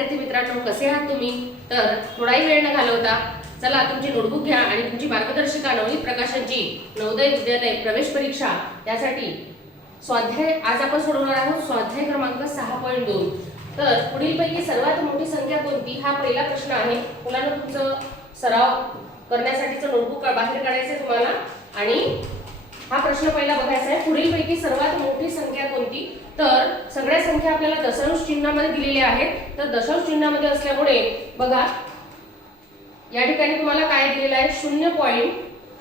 विद्यार्थी मित्रांनो, कसे आहात तुम्ही? तर थोडाही वेळ न घालवता चला तुमची नोटबुक घ्या आणि तुमची मार्गदर्शिका नवनीत प्रकाशनची नवोदय विद्यालय प्रवेश परीक्षा त्यासाठी स्वाध्याय आज आपण सोडवणार आहोत. स्वाध्याय क्रमांक 6.2. तर पुढीलपैकी सर्वात मोठी संख्या कोणती हा पहिला प्रश्न आहे. मुलांना तुमचं सराव करण्यासाठीचं नोटबुक बाहेर काढायचं आहे तुम्हाला आणि हा प्रश्न पहिला बघायचा आहे. पुढीलपैकी सर्वात मोठी संख्या कोणती? तर सगळ्या संख्या आपल्याला दशांश चिन्हामध्ये दिलेल्या आहेत. तर दशांश चिन्हामध्ये असल्यामुळे बघा या ठिकाणी तुम्हाला काय दिलेलं आहे 0.0003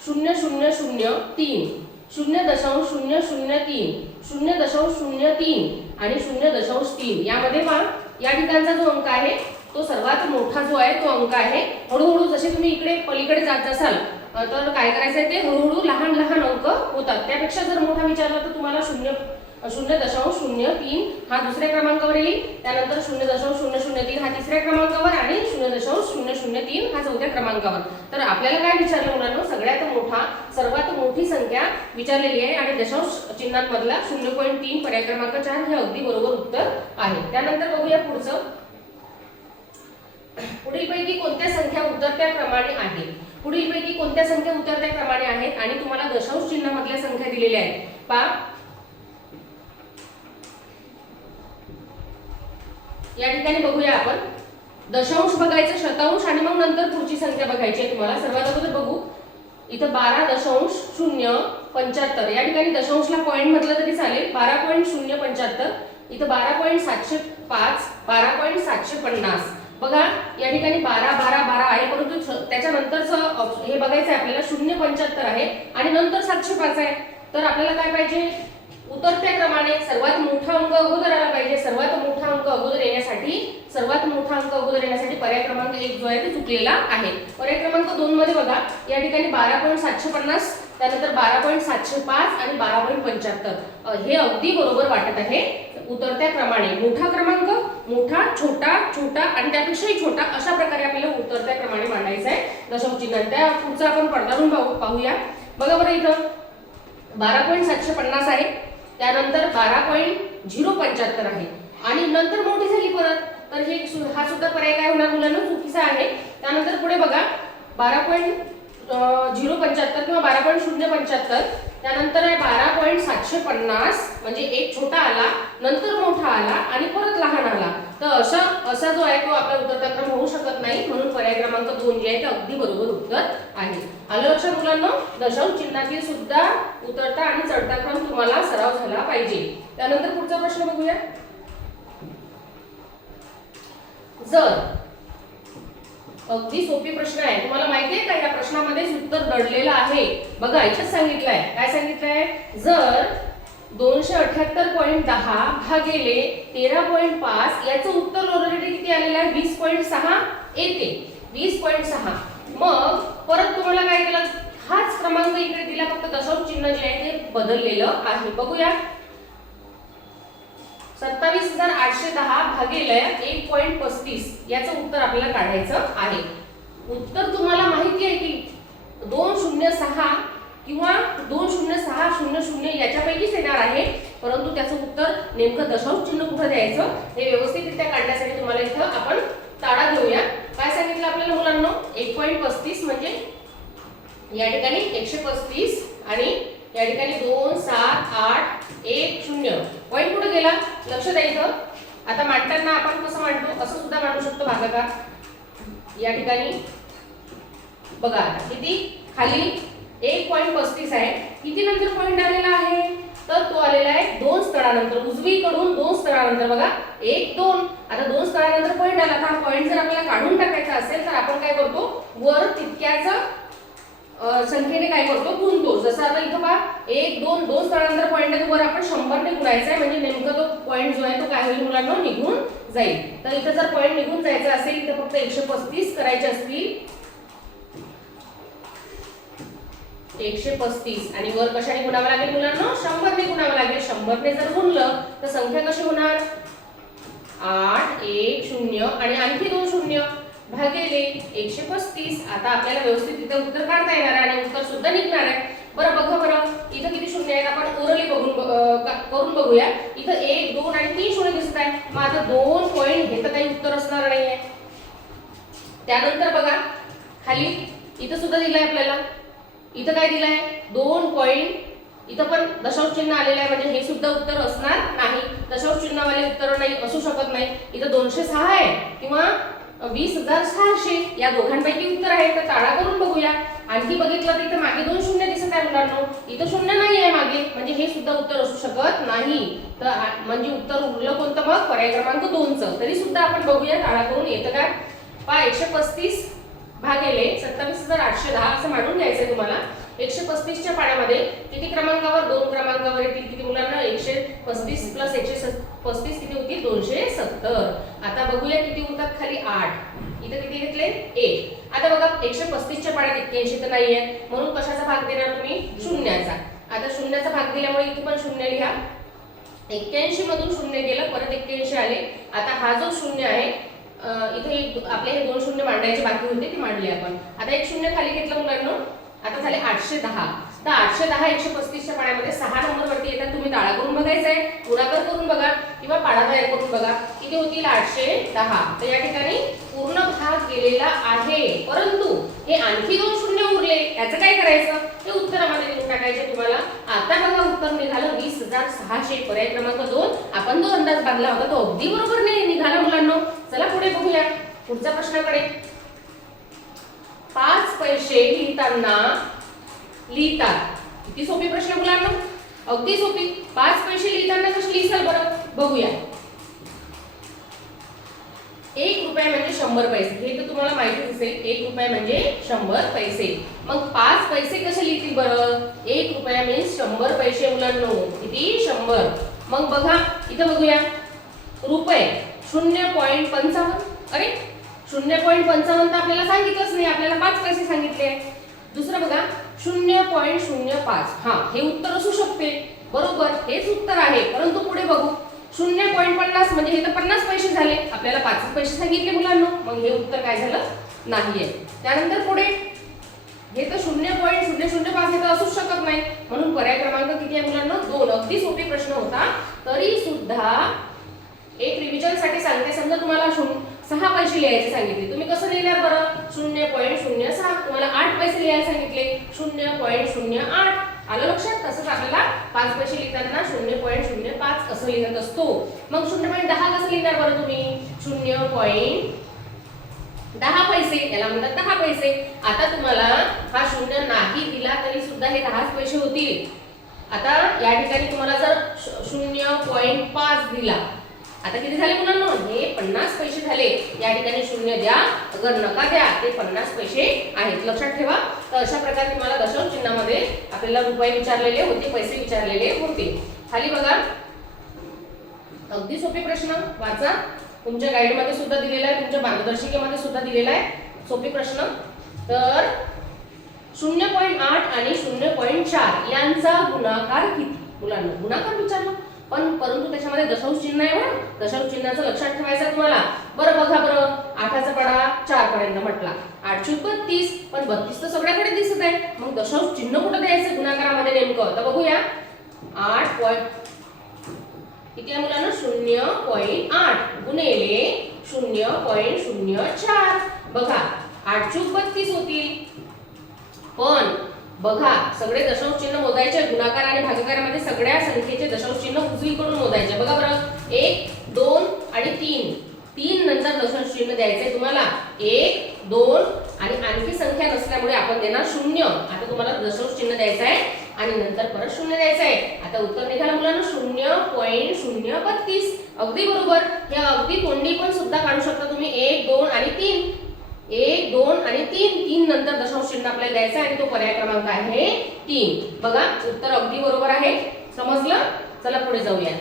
0.003 0.03 आणि 0.3 यामध्ये पहा या ठिकाणचा जो अंक आहे तो सर्वात मोठा जो आहे तो अंक आहे. हळूहळू जसे तुम्ही इकडे पलीकडे जात असाल तर काय करायचं आहे ते हळूहळू लहान लहान अंक होतात. त्यापेक्षा जर मोठा विचारला तर तुम्हाला 0.03 हा दुसऱ्या क्रमांकावर येईल, त्यानंतर 0.003 हा तिसऱ्या क्रमांकावर आणि 0.003 हा चौथ्या क्रमांकावर. तर आपल्याला काय विचारलं मुलांना? सगळ्यात मोठा सर्वात मोठी संख्या विचारलेली आहे आणि दशांश चिन्हांमधला 0.3 पर्याय क्रमांक 4 हे अगदी बरोबर उत्तर आहे. त्यानंतर बघूया पुढचं. पुढीलपैकी कोणत्या संख्या उतरत्या क्रमाने आहेत? पुढीलपैकी कोणत्या संख्या उतरत्या क्रमाने आहेत आणि तुम्हाला दशांश चिन्हामधल्या संख्या दिलेल्या आहेत. पहा या ठिकाणी बघूया आपण. दशांश बघायचं, शतांश आणि मग नंतर पुढची संख्या बघायची आहे तुम्हाला. सर्वात अगोदर बघू इथं 12.075 या ठिकाणी दशांशला पॉइंट म्हटलं तरी चालेल. 12.075 इथं 12.705 12.750 बघा या ठिकाणी 12 12 12 आहे, परंतु त्याच्यानंतरचं हे बघायचं आहे आपल्याला 0.75 आहे आणि नंतर 705 आहे. तर आपल्याला काय पाहिजे? उतरत्या क्रमाने सर्वात मोठा अंक अगोदर आला पाहिजे. सर्वात मोठा अंक अगोदर येण्यासाठी पर्याय क्रमांक 1 जो आहे तो चुकलेला आहे. पर्याय क्रमांक 2 मध्ये बघा या ठिकाणी 12.750 त्यानंतर 12.705 आणि 12.75 हे अगदी बरोबर वाटत आहे. उतरत्या क्रमाने मोठा क्रमांक मोठा छोटा छोटा आणि त्यापेक्षाही छोटा अशा प्रकारे आपल्याला उतरत्या क्रमाने मांडायचं आहे दशांश चिन्ह. त्या पुढचं आपण पडताळून पाहूया. बघा बरं इथं 12.750 आहे, त्यानंतर 12.075 आहे आणि नंतर मोठी झाली परत, तर हे हा सुद्धा पर्याय काय होणार मुलांना? चुकीचा आहे. त्यानंतर पुढे बघा 12.075 किंवा 12.075 त्यानंतर आहे 12.750 म्हणजे एक छोटा आला नंतर मोठा आला आणि परत लहान आला. तर असा जो आहे तो आपला उतरता क्रम होऊ शकत नाही, म्हणून पर्याय क्रमांक 2 जे आहे ते अगदी बरोबर उत्तर आहे. आलं लक्षात मुलांना? दशांश चिन्हातील सुद्धा उतरता आणि चढता क्रम तुम्हाला सराव झाला पाहिजे. त्यानंतर पुढचा प्रश्न बघूया. जर अगदी सोपी प्रश्न आहे, तुम्हाला माहिती आहे का या प्रश्नामध्ये उत्तर दडलेलं आहे. बघा इथेच सांगितलंय, काय सांगितलंय? जर 278.10 भागिले 13.5 याचं उत्तर ऑलरेडी किती आलेलं आहे? 20.6 येते. 20.6 मग परत तुम्हाला काय केलं? हाच क्रमांक इकडे दिला, फक्त दशांश चिन्ह जे आहे ते बदललेलं आहे. बघूया 27,810 भागिले 1.35 याचं उत्तर आपल्याला काढायचं आहे. उत्तर तुम्हाला माहिती आहे की 206 किंवा 20600 याच्यापैकीच येणार आहे, परंतु त्याचं उत्तर नेमकं दशांश चिन्ह कुठे द्यायचं हे व्यवस्थितरित्या काढण्यासाठी तुम्हाला इथं आपण ताळा घेऊया. काय सांगितलं आपल्याला मुलांना? 1.35 म्हणजे या ठिकाणी 135 आणि या ठिकाणी 27810 पॉइंट कुठे गेला? लक्ष द्यायचं. आता मांडताना आपण कसं मांडतो असं सुद्धा मांडू शकतो भागाकार. या ठिकाणी बघा किती खाली 1.35 आहे, किती नंतर पॉइंट आलेला आहे? तर तो आलेला आहे 2 स्थळानंतर, उजवीकडून 2 स्थळानंतर. बघा 1 2 आता 2 स्थळानंतर पॉइंट आला. हा पॉइंट जर आपल्याला काढून टाकायचा असेल तर आपण काय करतो? वर तितक्याच संख्येने काय करतो? गुणतो. जसं आता इथं पहा 1 2 2 स्थळानंतर पॉइंट आहे, वर आपण 100 ने गुणायचा आहे म्हणजे नेमका तो पॉइंट जो आहे तो काय होईल मुलांना? निघून जाईल. तर इथं जर पॉइंट निघून जायचा असेल इथं फक्त 135 करायचे असतील 135 आणि वर कशाने गुणावं लागेल मुलांना? 100 ने गुणावं लागेल. 100 ने जर गुणलं तर संख्या कशी होणार? 8 1 0 आणि आणखी 2 0 भागिले 135. आता आपल्याला व्यवस्थित इथे उत्तर काढता येणार आहे आणि उत्तर सुद्धा निघणार आहे. बरं बघा बरं इथं किती शून्य आहेत आपण ओरली करून बघूया. इथं 1 2 आणि 3 शून्य दिसत आहे. मग आता 2 पॉइंट हे तर काही उत्तर असणार नाही. त्यानंतर बघा खाली इथं सुद्धा दिलंय आपल्याला, इथं काय दिलंय 2 पॉइंट, इथं पण दशांश चिन्ह आलेलं आहे म्हणजे हे सुद्धा उत्तर असणार नाही, दशांश चिन्हवाले उत्तर नाही असू शकत नाही. इथं 206 आहे किंवा 20,600 या दोघांपैकी उत्तर आहे. तर टाळा करून बघूया. आणखी बघितलं तर इथं मागे 2 शून्य दिसत आहे मुलांनो, इथं शून्य नाही आहे मागे म्हणजे हे सुद्धा उत्तर असू शकत नाही. तर म्हणजे उत्तर उरलं कोणतं मग पर्याय क्रमांक 2चं. तरी सुद्धा आपण बघूया टाळा करून येतं काय. पहा 135 भागिले 27,810 असं मांडून घ्यायचंय तुम्हाला. 135 च्या पाड्यामध्ये किती क्रमांकावर 2 क्रमांकावर येतील किती मुलांना 135 प्लस 135 किती होतील 270. आता बघूया किती उरतात खाली 8, इथं किती घेतले 1. आता बघा 135 च्या पाड्यात 81 तर नाहीये म्हणून कशाचा भाग देणार तुम्ही शून्याचा. आता शून्याचा भाग दिल्यामुळे इथे पण शून्य लिहा. 81 मधून शून्य गेलं परत 81 आले. आता हा जो शून्य आहे इथे आपले हे 2 शून्य मांडायचे बाकी होते ते मांडले आपण. आता एक शून्य खाली घेतलं मुलांनो. आता झाले 810. तर 810 135 च्या पाड्यामध्ये 6 नंबर वरती येतात. तुम्ही टाळा करून बघायचंय, गुणाकार करून बघा किंवा पाडा तयार करून बघा किती होतील 810. तर या ठिकाणी पूर्ण भाग गेलेला आहे परंतु हे आणखी 2 शून्य उरले. याचं काय करायचं ते उत्तरामध्ये लिहून टाकायचे तुम्हाला. आता बघा उत्तर निघालं 20,600 पर्याय क्रमांक 2. आपण जो अंदाज बांधला होता तो अगदी बरोबर निघाला मुलांनो. चला पुढे बघूया पुढच्या प्रश्नाकडे. 5 पैसे लिहितात. किती सोपी प्रश्न मुलांनो, अगदी सोपी. 5 पैसे लिहिताना कशी लिहिसाल बरं बघूया. 1 रुपया म्हणजे 100 पैसे, हे तर तुम्हाला माहितीच असेल. 1 रुपया म्हणजे 100 पैसे. मग 5 पैसे कसे लिहितील बरं. 1 रुपया मीन्स 100 पैसे मुलांनो. किती 100. मग बघा इथं बघूया रुपये 0.55. अरे 0.55 तर आपल्याला सांगितलंच नाही, आपल्याला 5 पैसे सांगितले. दुसरं बघा 0.05. हा हे उत्तर असू शकते बरोबर, हेच उत्तर आहे. परंतु पुढे बघू 0.50 म्हणजे हे तर 50 पैसे झाले, आपल्याला 5 पैसे सांगितले मुलांनो. मग हे उत्तर काय झालं नाहीये. त्यानंतर पुढे हे तर 0.005 हे तर असूच शकत नाही म्हणून पर्याय क्रमांक किती आहे मुलांनो 2. अगदी सोपी प्रश्न होता तरी सुद्धा एक रिव्हिजन साठी सांगते. समजा तुम्हाला 6 पैसे लिहायचे सांगितले, तुम्ही कसं लिहिणार बरं 0.06. तुम्हाला 8 पैसे लिहायला सांगितले 0.08. आलं लक्षात. तसंच आपल्याला 5 पैसे लिहिताना 0.05 असं लिहित असतो. मग 0.10 कसं लिहिणार बरं तुम्ही 0.10 पैसे, याला म्हणतात 10 पैसे. आता तुम्हाला हा 0 नाही दिला तरी सुद्धा हे 10 पैसे होतील. आता या ठिकाणी तुम्हाला जर 0.5 दिला, आता किती झाले मुलांनो हे 50 पैसे झाले. या ठिकाणी 0 द्या अगर नका द्या, ते 50 पैसे आहेत लक्षात ठेवा. तर अशा प्रकारे तुम्हाला दशांश चिन्हामध्ये आपल्याला रुपये विचारलेले होते, पैसे विचारलेले होते. खाली बघा अगदी सोपे प्रश्न वाचा. तुमच्या गाईड मध्ये सुद्धा दिलेला आहे, तुमच्या मार्गदर्शिकेमध्ये सुद्धा दिलेला आहे सोपे प्रश्न. तर 0.8 आणि 0.4 यांचा गुणाकार किती मुलांना गुणाकार विचारला. परंतु त्याच्यामध्ये दशांश चिन्ह आहे बरं. दशांश चिन्हाचं लक्षात ठेवायचं तुम्हाला. बरं बघा बरं 8चा पाढा 4 पर्यंत म्हटला, 8 × 32. पण 32 तर सगळ्याकडे दिसत आहे. मग दशांश चिन्ह कुठं द्यायचं गुणाकारामध्ये नेमकं तर बघूया. 8 किती आहे मुलांना 0.8 गुणिले 0.04. बघा 8 × 32 होतील. पण बघा सगळे दशांश चिन्ह मोजायचे. गुणाकार आणि भागाकारामध्ये सगळ्या संख्येचे दशांश चिन्ह उजवीकडून मोजायचे. बघा बरं 1, 2 आणि 3. 3 नंतर दशांश चिन्ह द्यायचे तुम्हाला. 1, 2 आणि आणखी संख्या नसल्यामुळे आपण देणार 0. आता तुम्हाला दशांश चिन्ह द्यायचं आहे आणि नंतर परत 0 द्यायचं आहे. आता उत्तर निघालं मुलांना 0.032. अगदी बरोबर. हे अगदी कोणी पण सुद्धा काढू शकता तुम्ही. 1, 2 आणि 3. 1, 2 आणि 3. 3 नंतर दशांश चिन्ह आपल्याला द्यायचा आणि तो पर्याय क्रमांक आहे 3. बघा उत्तर अगदी बरोबर आहे. समजलं. चला पुढे जाऊया.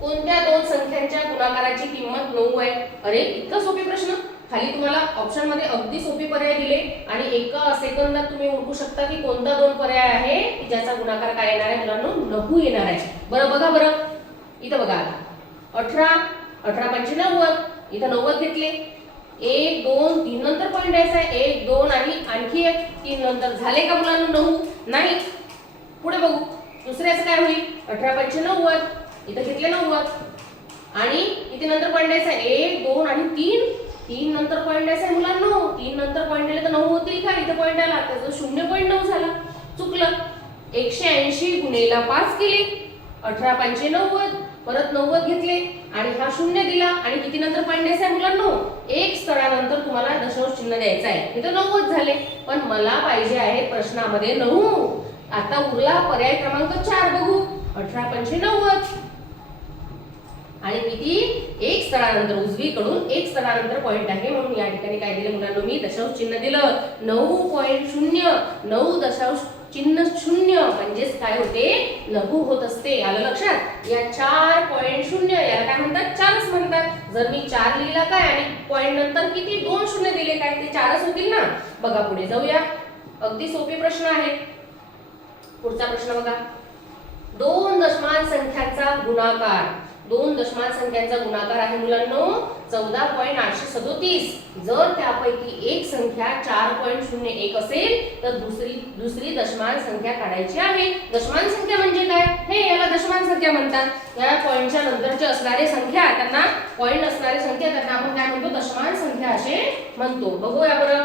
कोणत्या 2 संख्यांच्या गुणाकाराची किंमत 9 आहे. अरे इतका सोपे प्रश्न. खाली तुम्हाला ऑप्शन मध्ये अगदी सोपे पर्याय दिले आणि एका सेकंदात तुम्ही ओळखू शकता की कोणता 2 पर्याय आहे की ज्याचा गुणाकार काय येणार आहे मुलांनो 9 येणार आहे. बरं बघा बरं इथं बघा आता 18 18 × 90. इथं 90 घेतले. 1, 2, 3 नंतर पॉइंट द्यायचा आहे. 1, 2 आणि आणखी एक 3 नंतर झाले का मुलांना 9 नाही. पुढे बघू दुसऱ्याचं काय होईल 18 × 90. इथं घेतले 90 आणि इथे नंतर पॉइंट द्यायचा आहे 1, 2 आणि 3 3 नंतर पॉईंट द्यायचा आहे मुलांनो. 3 नंतर पॉईंट दिले तर 9 होतील का? इथे पॉईंट आला तर 0.9 झाला. चुकलं. 180 गुणेला 5 केले, 18 5 90, परत 90 घेतले आणि हा 0 दिला आणि किती नंतर पॉईंट द्यायचा आहे मुलांनो? एक स्थळानंतर तुम्हाला दशांश चिन्ह द्यायचं आहे. इथे 90 झाले, पण मला पाहिजे आहे प्रश्नामध्ये 9. आता उरला पर्याय क्रमांक 4 बघू. 18 5 90 आणि किती? एक स्थळानंतर उजवीकडून एक स्थळानंतर पॉईंट आहे म्हणून या ठिकाणी काय दिलं मुलांनो? मी दशांश चिन्ह दिलं 9.0. 9 दशांश चिन्ह 0 म्हणजेच काय होते? लघु होत असते. आलं लक्षात? या 4.0 याला काय म्हणतात? 4च म्हणतात. जर मी 4 लिहिला काय आणि पॉईंट नंतर किती 2 शून्य दिले काय ते 4च होतील ना. बघा पुढे जाऊया. अगदी सोपे प्रश्न आहे. पुढचा प्रश्न बघा. 2 दशमान संख्यांचा गुणाकार. 2 दशमान संख्यांचा गुणाकार आहे मुलांनो 14.837. जर त्यापैकी एक संख्या 4.01 असेल तर दुसरी दशमान संख्या काढायची आहे. दशमान संख्या म्हणजे काय? हे याला दशमान संख्या म्हणतात. या पॉइंटच्या नंतरचे असणारे संख्या त्यांना पॉइंट असणारे संख्या त्यांना आपण काय म्हणतो? दशमान संख्या असे म्हणतो. बघूया बरं.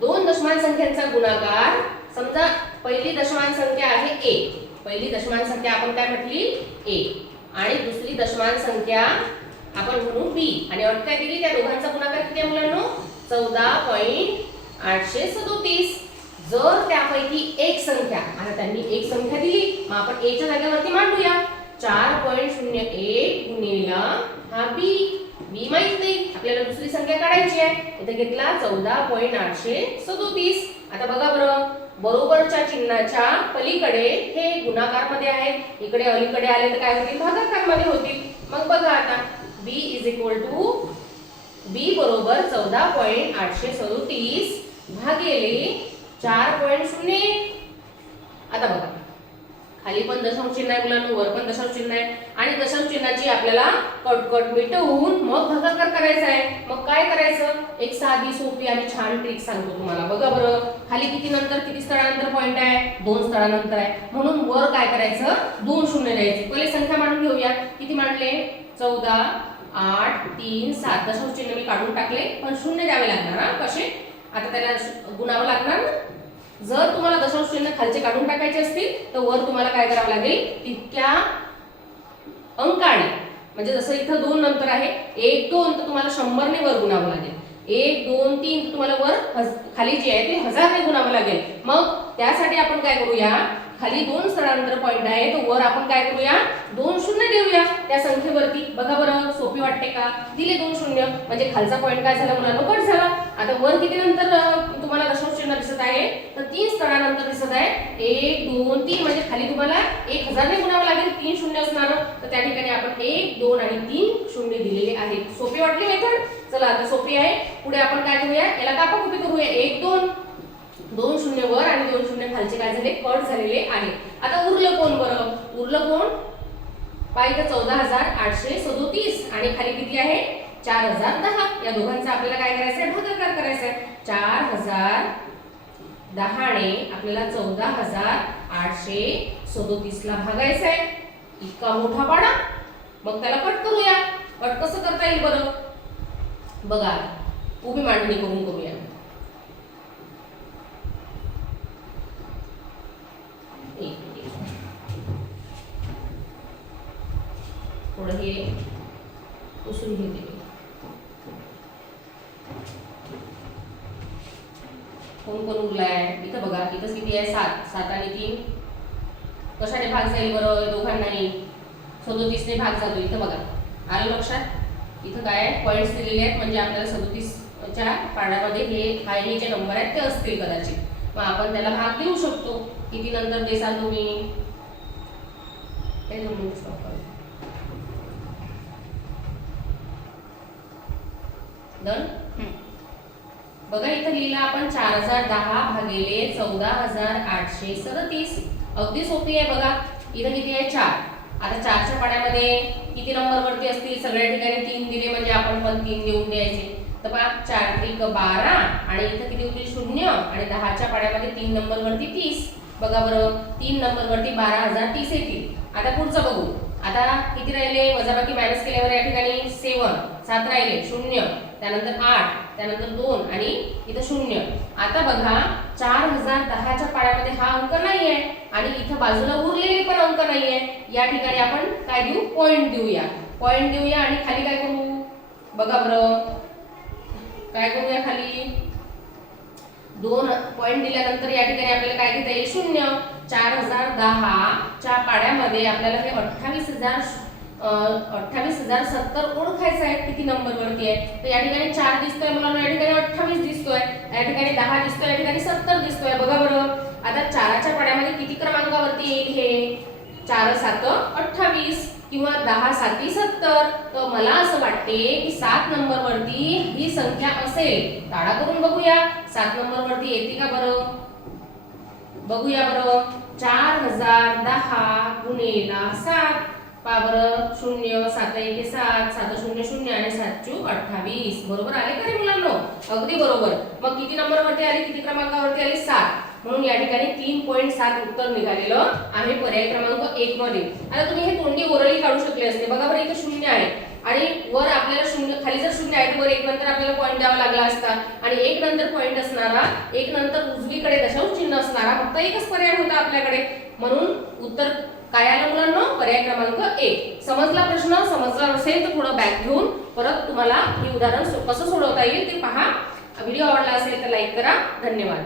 2 दशमान संख्यांचा गुणाकार. समजा पहिली दशमान संख्या आहे 1. पहिली दशमान संख्या आपण काय म्हटली? 1 आणि दुसरी दशमान संख्या आपण म्हणू b आणि अट काय दिली? त्या दोघांचा गुणाकार किती आहे मुलांनो? 14.837. जर त्यापैकी एक संख्या, आता त्यांनी एक संख्या दिली मग आपण a च्या जागेवरती मांडूया. 4.01 गुणिला हा b. b माहित नाही आपल्याला दुसरी संख्या काढायची आहे. इथे घेतला 14.837. आता बघा बरं. बरोबरच्या चिन्हाच्या पलीकडे हे गुणाकार मध्ये आहेत, इकडे अलीकडे आले तर काय होतील? भागाकार मध्ये होतील. मग बघा आता b बरोबर 14.837 भागिले 4.01. आता बघा खाली पण दशांश चिन्ह आहे मुलांनो, वर पण दशांश चिन्ह आहे आणि दशांश चिन्हाची आपल्याला कटकट मिटवून मग भागाकार करायचा आहे. मग काय करायचं? एक साधी सोपी आणि छान ट्रिक सांगतो तुम्हाला. बघा बरं. खाली किती नंतर किती स्थळानंतर पॉइंट आहे? 2 स्थळानंतर आहे म्हणून वर काय करायचं? 2 शून्य द्यायचे. पहिले संख्या मांडून घेऊया. किती मांडले? 14 8 3 7. दशांश चिन्ह मी काढून टाकले पण शून्य द्यावे लागणार ना. कसे? आता त्याला गुणावं लागणार ना. जर तुम्हाला दशांश चिन्ह खालचे काढून टाकायचे असतील तर वर तुम्हाला काय करावं लागेल? तितक्या अंकाने, म्हणजे जसं इथं 2 नंतर आहे 1 2 तर तुम्हाला 100 ने वर गुणावं लागेल. 1 2 3 तुम्हाला वर खाली जे आहे ते 1000 ने गुणावं लागेल. मग त्यासाठी आपण काय करूया? खाली 2 स्थळानंतर पॉइंट आहे तर वर आपण काय करूया? 2 शून्य देऊया त्या संख्येवरती. बघा बरं सोपी वाटते का? दिले 2 शून्य म्हणजे खालचा पॉइंट काय झाला मुलांनो? कट झाला. आता वर किती नंतर तुम्हाला दशांश चिन्ह दिसत आहे? तर 3 स्थळानंतर दिसत आहे. 1 2 3 म्हणजे खाली तुम्हाला 1000 ने गुणावं लागेल. 3 शून्य असणार तर त्या ठिकाणी आपण 1 2 आणि 3 शून्य दिलेले आहेत. सोपी वाटली मेथड? चला आता सोपी आहे. पुढे आपण काय करूया? याला कापाकुपी करूया. 1 2 2 शून्य वर आणि 2 शून्य खालचे काय झाले? कट झालेले आहे. आता उरलं कोण बरं? उरलं कोण? पाहिजे 14.837 आणि खाली किती आहे? 4010. या दोघांचा आपल्याला काय करायचं आहे? भागाकार करायचा आहे. 4010 ने आपल्याला 14.837 ला भागायचं आहे. इतका मोठा पाडा. मग त्याला कट करूया. कट कसं करता येईल बरं? बघा उभी मांडणी करून करूया. थोडं हे पुसून घेते. कोण कोण उरलाय? इथं बघा. इथं किती आहे? 7. 7 आणि 3 कशाने भाग जाईल बरं? दोघांनाही 37 ने भाग जातो. इथं बघा. आलं लक्षात? इथं काय पॉइंट्स दिलेले आहेत म्हणजे आपल्याला 37 च्या पाड्यामध्ये हे जे नंबर आहेत ते असतील कदाचित. मग आपण त्याला भाग देऊ शकतो. किती नंतर देसाल तुम्ही? हे दोन डन. बघा इथं लिहिलं आपण 4010 भागिले 14.837. अगदी सोपी आहे बघा. इथं किती आहे? 4. आता 4च्या पाड्यामध्ये किती नंबर वरती असतील? सगळ्या ठिकाणी 3 दिले म्हणजे आपण पण 3 देऊन द्यायचे. तर पहा 4 त्रिक 12 आणि इथं किती होतील? 0 आणि 10च्या पाड्यामध्ये 3 नंबर वरती 30. बघा बरं 3 नंबर वरती 12,030 येतील. आता पुढचं बघू. आता किती राहिले वजाबाकी मायनस केल्यावर या ठिकाणी 7 राहिले, 0, त्यानंतर 8, त्यानंतर 2 आणि इथं 0. आता बघा 4010च्या पाड्यामध्ये हा अंक नाहीये आणि इथं बाजूला उरलेले पण अंक नाहीये. या ठिकाणी आपण काय देऊ, पॉइंट देऊया आणि खाली काय करू बघा बरं, काय करूया खाली 2 पॉइंट दिल्यानंतर या ठिकाणी आपल्याला काय घेता येईल 0. 4010च्या पाड्यामध्ये आपल्याला हे 28,070 ओळखायचं आहे किती नंबर वरती आहे. तर या ठिकाणी 4 दिसतोय मुलांना, या ठिकाणी 28 दिसतोय, या ठिकाणी 10 दिसतोय, या ठिकाणी 70 दिसतोय. बघा बरं आता 4च्या पाड्यामध्ये किती क्रमांकावरती येईल हे 4 7 28 किंवा 10 7 70. तर मला असं वाटते की 7 नंबर वरती ही संख्या असेल. टाळा करून बघूया 7 नंबर वरती येते का बरं, बघूया बरं. 4010 गुणिले 7 पहा बरं, 0 7 1 7 7 0 0 आणि 7 चूक 28. बरोबर आहे का रे मुलांनो, अगदी बरोबर. मग किती नंबर वरती आली, किती क्रमांकावरती आली 7. म्हणून या ठिकाणी 3.7 उत्तर निघालेलं आहे पर्याय क्रमांक 1 मध्ये. आता तुम्ही हे तोंडी ओरली काढू शकले असते. बघा बरं इथे 0 आहे आणि वर आपल्याला 0, खाली जर 0 आहे तर वर 1 नंतर आपल्याला पॉइंट द्यावा लागला असता आणि 1 नंतर पॉइंट असणारा, 1 नंतर उजवीकडे दशांश चिन्ह असणारा फक्त एकच पर्याय होता आपल्याकडे. म्हणून उत्तर काय आलं मुलांनो, पर्याय क्रमांक 1. समजला प्रश्न? समजला नसेल तर थोडं बॅक घेऊन परत तुम्हाला हे उदाहरण कसं सोडवता येईल ते पहा. व्हिडिओ आवडला असेल तर लाईक करा. धन्यवाद.